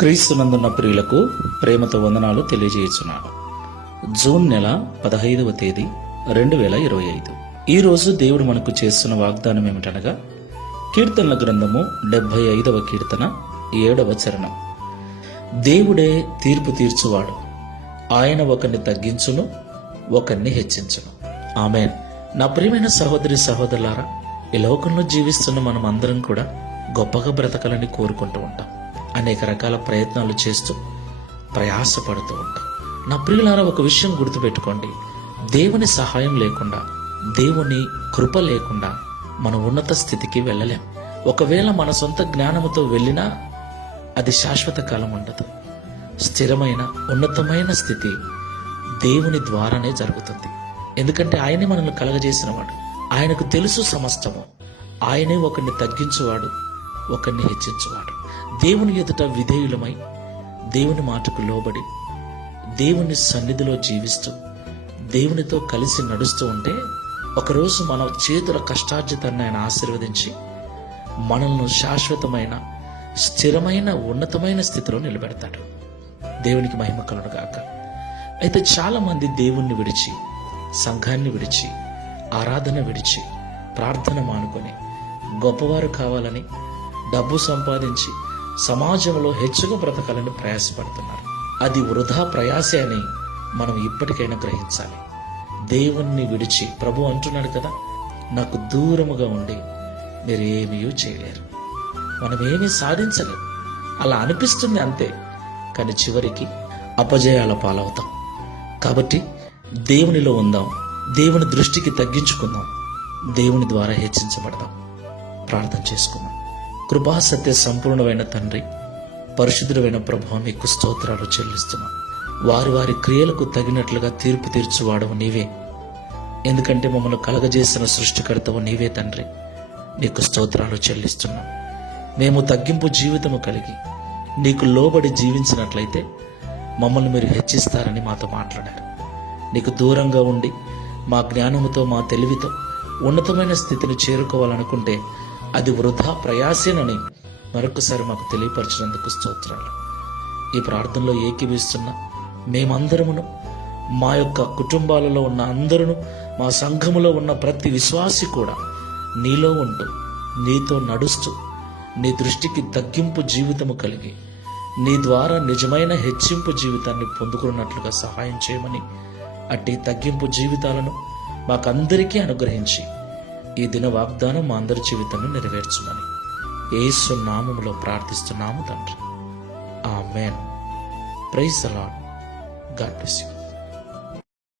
క్రీస్తునందున్న ప్రియులకు ప్రేమతో వందనాలు తెలియజేయుచున్నాను. జూన్ నెల 15వ తేదీ 2025. ఈ రోజు దేవుడు మనకు చేస్తున్న వాగ్దానం ఏమిటనగా, కీర్తనల గ్రంథము 75వ కీర్తన 7వ చరణం. దేవుడే తీర్పు తీర్చువాడు, ఆయన ఒకరిని తగ్గించును, ఒకరిని హెచ్చించును. ఆమేన్. నా ప్రియమైన సహోదరి సహోదరులారా, ఈ లోకంలో జీవిస్తున్న మనం అందరం కూడా గొప్పగా బ్రతకాలని కోరుకుంటూ ఉంటాం. అనేక రకాల ప్రయత్నాలు చేస్తూ ప్రయాసపడుతూ ఉంటాం. నా ప్రియులారా, ఒక విషయం గుర్తుపెట్టుకోండి, దేవుని సహాయం లేకుండా, దేవుని కృప లేకుండా మనం ఉన్నత స్థితికి వెళ్ళలేం. ఒకవేళ మన సొంత జ్ఞానముతో వెళ్ళినా అది శాశ్వత కాలం ఉండదు. స్థిరమైన ఉన్నతమైన స్థితి దేవుని ద్వారానే జరుగుతుంది. ఎందుకంటే ఆయనే మనల్ని కలగజేసినవాడు, ఆయనకు తెలుసు సమస్తము. ఆయనే ఒకరిని తగ్గించువాడు, ఒకరిని హెచ్చించువాడు. దేవుని ఎదుట విధేయులమై, దేవుని మాటకు లోబడి, దేవుని సన్నిధిలో జీవిస్తూ, దేవునితో కలిసి నడుస్తూ ఉంటే ఒకరోజు మన చేతుల కష్టార్జితాన్ని ఆయన ఆశీర్వదించి మనల్ని శాశ్వతమైన, స్థిరమైన, ఉన్నతమైన స్థితిలో నిలబెడతాడు. దేవునికి మహిమ కలుగును గాక. అయితే చాలా మంది దేవుణ్ణి విడిచి, సంఘాన్ని విడిచి, ఆరాధన విడిచి, ప్రార్థన మానుకొని గొప్పవారు కావాలని, డబ్బు సంపాదించి సమాజంలో హెచ్చుగా బ్రతకాలని ప్రయాసపడుతున్నారు. అది వృధా ప్రయాసే అని మనం ఇప్పటికైనా గ్రహించాలి. దేవుణ్ణి విడిచి, ప్రభు అంటున్నాడు కదా, నాకు దూరముగా ఉండి మీరు ఏమీ చేయలేరు, మనం ఏమీ సాధించలేము. అలా అనిపిస్తుంది అంతే, కానీ చివరికి అపజయాల పాలవుతాం. కాబట్టి దేవునిలో ఉందాం, దేవుని దృష్టికి తగ్గించుకుందాం, దేవుని ద్వారా హెచ్చించబడదాం. ప్రార్థన చేసుకుందాం. కృపా సత్య సంపూర్ణమైన తండ్రి, పరిశుద్ధుడైన ప్రభువా, మీకు స్తోత్రాలు చెల్లిస్తున్నాం. వారి వారి క్రియలకు తగినట్లుగా తీర్పు తీర్చువాడవు నీవే. ఎందుకంటే మమ్మల్ని కలగజేసిన సృష్టికర్తవు నీవే తండ్రి. నీకు స్తోత్రాలు చెల్లిస్తున్నాం. మేము తగ్గింపు జీవితము కలిగి నీకు లోబడి జీవించినట్లయితే మమ్మల్ని మీరు హెచ్చిస్తారని మాతో మాట్లాడారు. నీకు దూరంగా ఉండి మా జ్ఞానముతో, మా తెలివితో ఉన్నతమైన స్థితిని చేరుకోవాలనుకుంటే అది వృధా ప్రయాసేనని మరొకసారి మాకు తెలియపరిచినందుకు స్తోత్రాలు. ఈ ప్రార్థనలో ఏకీభవిస్తున్న మేమందరమును, మా యొక్క కుటుంబాలలో ఉన్న అందరూ, మా సంఘములో ఉన్న ప్రతి విశ్వాసి కూడా నీలో ఉంటూ, నీతో నడుస్తూ, నీ దృష్టికి తగ్గింపు జీవితము కలిగి, నీ ద్వారా నిజమైన హెచ్చింపు జీవితాన్ని పొందుకున్నట్లుగా సహాయం చేయమని, అట్టి తగ్గింపు జీవితాలను మాకందరికీ అనుగ్రహించి ఈ దిన వాగ్దానం మా అందరి జీవితంలో నెరవేర్చుమని యేసు నామములో ప్రార్థిస్తున్నాము తండ్రి. ఆమేన్. Praise the Lord. God bless you.